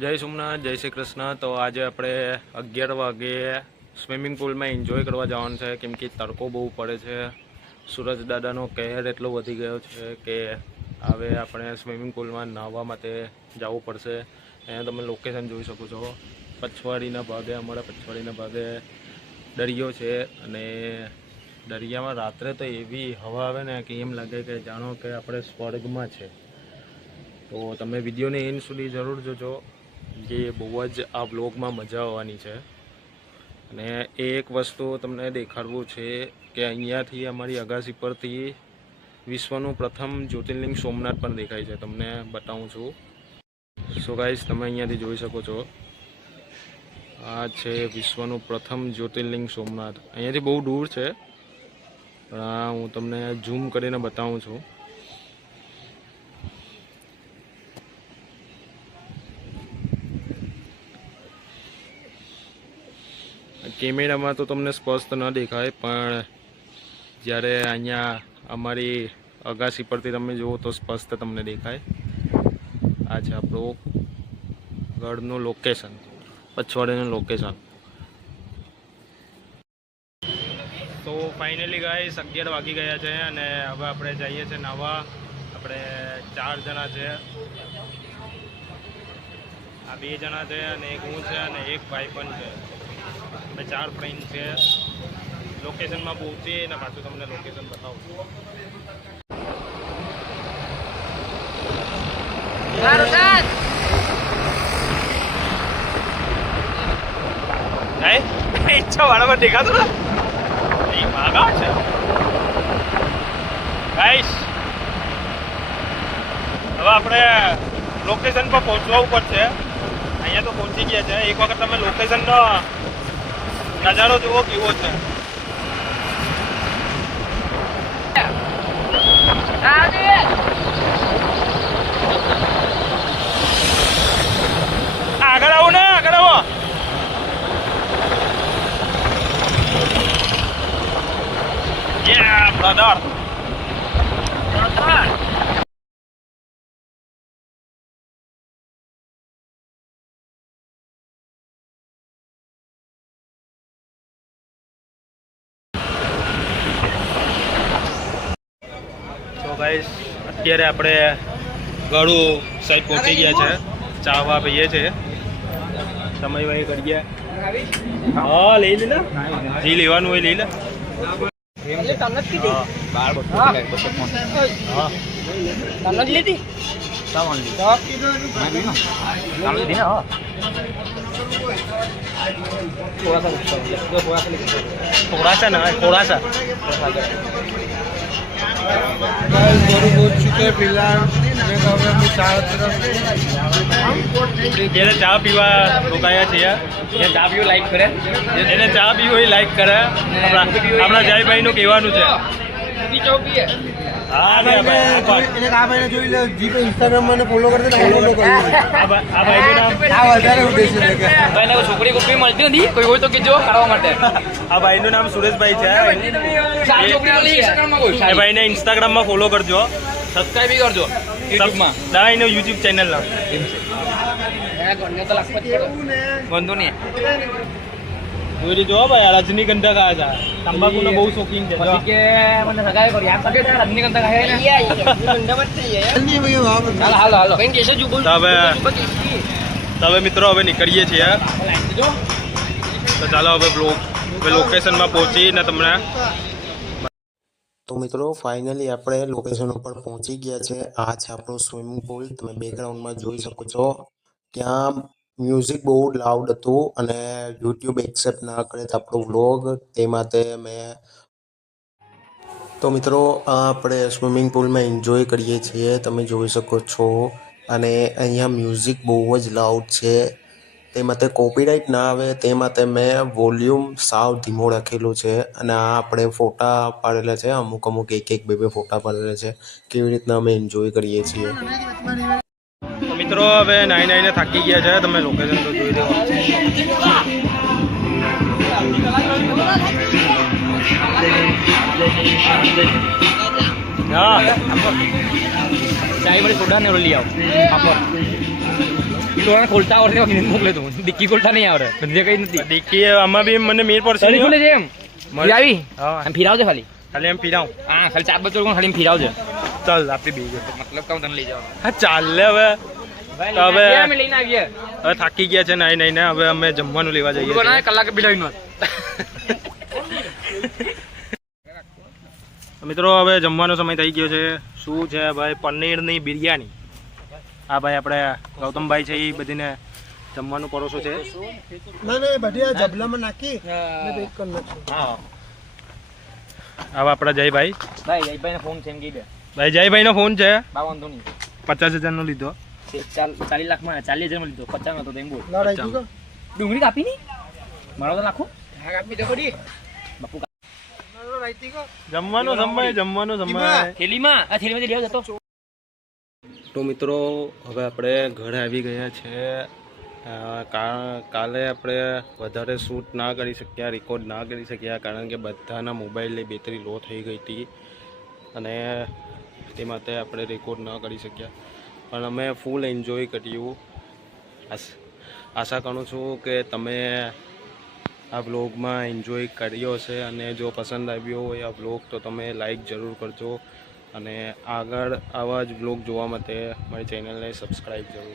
જય સોમનાથ, જય શ્રી કૃષ્ણ। તો આજે આપણે 11 વાગે સ્વિમિંગ પુલમાં એન્જોય કરવા જવાનું છે, કેમ કે તડકો બહુ પડે છે। સૂરજ દાદાનો કહેર એટલો વધી ગયો છે કે હવે આપણે સ્વિમિંગ પુલમાં નાહવા માટે જવું પડશે। અહીંયા તમે લોકેશન જોઈ શકો છો। પચવાડીના ભાગે, અમારા પચવાડીના ભાગે દરિયો છે અને દરિયામાં રાત્રે તો એવી હવા આવે ને કે એમ લાગે કે જાણો કે આપણે સ્વર્ગમાં છે। તો તમે વિડીયોને એન્ડ સુધી જરૂર જોજો, જે બહુ જ આ વ્લોગમાં મજા આવવાની છે। અને એક વસ્તુ તમને દેખાડવું છે કે અહીંયાથી અમારી અગાસી પરથી વિશ્વનું પ્રથમ જ્યોતિર્લિંગ સોમનાથ પણ દેખાય છે। તમને બતાવું છું। સો ગાઈસ, તમે અહીંયાથી જોઈ શકો છો, આ છે વિશ્વનું પ્રથમ જ્યોતિર્લિંગ સોમનાથ। અહીંયાથી બહુ દૂર છે, પણ હું તમને ઝૂમ કરીને બતાવું છું। કેમેરામાં તો તમને સ્પષ્ટ ન દેખાય, પણ જ્યારે અહીંયા અમારી અગાસી પરથી તમે જુઓ તો સ્પષ્ટ તમને દેખાય। આ છે આપણું ગઢનું લોકેશન, પચવાડીનું લોકેશન। તો ફાઇનલી ગાઈસ 11 વાગી ગયા છે અને હવે આપણે જઈએ છીએ નાહવા। આપણે 4 જણા છે, આ 2 જણા છે અને એક હું છે અને એક ભાઈ પણ છે। અમે 4 ફ્રેન્ડ છે। લોકેશનમાં પહોંચીએ ને પાછું તમને લોકેશન બતાવું છું। ઈચ્છા વાળામાં દેખાતું ને એ માગા છે ગાઈસ। હવે આપણે લોકેશન પર પહોંચવા ઉપર છે। અહીંયા તો પહોંચી ગયા છે। એક વખત તમે લોકેશનનો નજારો જુઓ કેવો છે। આગળ આવો ને, આગળ આવો। Yeah, brother. ગાઈસ, અત્યારે આપણે ગળું સાઈડ પહોંચી ગયા છે। ચા વા પીએ છે, સમય વહી કરીએ। હા, લઈ લે ને, જે લેવાનું હોય લઈ લે। थोड़ा सा ना, थोड़ा सा જેને ચા પીવા રોકાયા છીએ, જે ચા પીવું લાઈક કરે, જેને ચા પીવું હોય લાઈક કરે। આપણા જયભાઈનું કહેવાનું છે। છોકરી કોકરી મળતી નથી, કોઈ હોય તો કીજો ખાવા માટે। આ ભાઈનું નામ સુરેશભાઈ છે। એ ભાઈને ઇન્સ્ટાગ્રામમાં ફોલો કરજો, સબસ્ક્રાઇબ કરજો યુટ્યુબમાં, ના એનો યુટ્યુબ ચેનલ ના વાંધો નહીં। જોઈ લીધો ભાઈ, રજનીગંધા ખાયા છે, તંબાકુનો બહુ શોખીન છે। હવે મિત્રો હવે નીકળીએ છીએ, તો ચાલો હવે લોકેશનમાં પહોંચીને તમને। તો મિત્રો ફાઇનલી આપણે લોકેશન ઉપર પહોંચી ગયા છે। આ છે આપણો સ્વિમિંગ પુલ, તમે બેકગ્રાઉન્ડમાં જોઈ શકો છો। ત્યાં મ્યુઝિક બહુ લાઉડ હતું અને યુટ્યુબ એક્સેપ્ટ ના કરે તો આપણો વ્લોગ, તે માટે મેં તો મિત્રો આપણે સ્વિમિંગ પુલમાં એન્જોય કરીએ છીએ, તમે જોઈ શકો છો। અને અહીંયા મ્યુઝિક બહુ જ લાઉડ છે, તે માટે કોપીરાઇટ ના આવે તે માટે મેં વોલ્યુમ સાવ ધીમો રાખેલો છે। અને આ આપણે ફોટા પાડેલા છે, અમુક અમુક એક બે ફોટા પાડેલા છે, કેવી રીતના અમે એન્જોય કરીએ છીએ। તો મિત્રો હવે નાઈને થાકી ગયા છે, તમે લોકેશન તો જોઈ લો। हाँ चाय बड़ी सोडा ने लिया તોરણ ખોલતા આવડે મોકલે તું ડિક્કી ખોલતા નહીં આવડે ધંધે કઈ નથી ડિક્કી આમાં બી મને મીર પડશે તરી ખુલે છે એમ આવી હા એમ ફિરાવજો ખાલી એમ પીરાવ હા ખાલી ચાર બચ્ચો ખાલી એમ ફિરાવજો ચાલ આપી બી ગયો મતલબ કામ તને લઈ જવાનું હા ચાલ લે હવે તો હવે અમે લઈને આવીએ હવે થાકી ગયા છે નહીં નહીં ને હવે અમે જમવાનું લેવા જઈએ છીએ કલાક બિલાવીનો મિત્રો હવે જમવાનો સમય થઈ ગયો છે શું છે ભાઈ પનીરની બિરયાની હા ભાઈ આપણે ગૌતમભાઈ છે એ બધીને જમવાનું પરોસો છે ના બધી આ જબલામાં નાખી ને પેક કરી નાખશું. હા હવે આપણા જયભાઈ જયભાઈને ફોન છે એમ કહી દે ભાઈ જયભાઈનો ફોન છે વાંધો નહીં 50,000 નો લીધો 40 લાખમાં 40,000 માં લીધો 50 હતો એમ બોલ લાવ રાઈતી કો ડુંગળી કાપી ની મારો તો નાખો હા કાપી દે ખરી બાપુ લાવ રાઈતી કો જમવાનો સમય થેલીમાં આ થેલીમાંથી લેવા જતો તો મિત્રો હવે આપણે ઘરે આવી ગયા છે કાલે આપણે વધારે શૂટ ના કરી શક્યા રેકોર્ડ ના કરી શક્યા કારણ કે બધાના મોબાઈલની બેટરી લો થઈ ગઈ હતી અને તે માટે આપણે રેકોર્ડ ન કરી શક્યા પણ અમે ફૂલ એન્જોય કર્યું આશા કરું છું કે તમે આ વ્લોગમાં એન્જોય કર્યો હશે અને જો પસંદ આવ્યો હોય આ વ્લોગ તો તમે લાઈક જરૂર કરજો અને આગળ આવા જ વ્લોગ જોવા માટે મારી ચેનલને સબસ્ક્રાઈબ જરૂર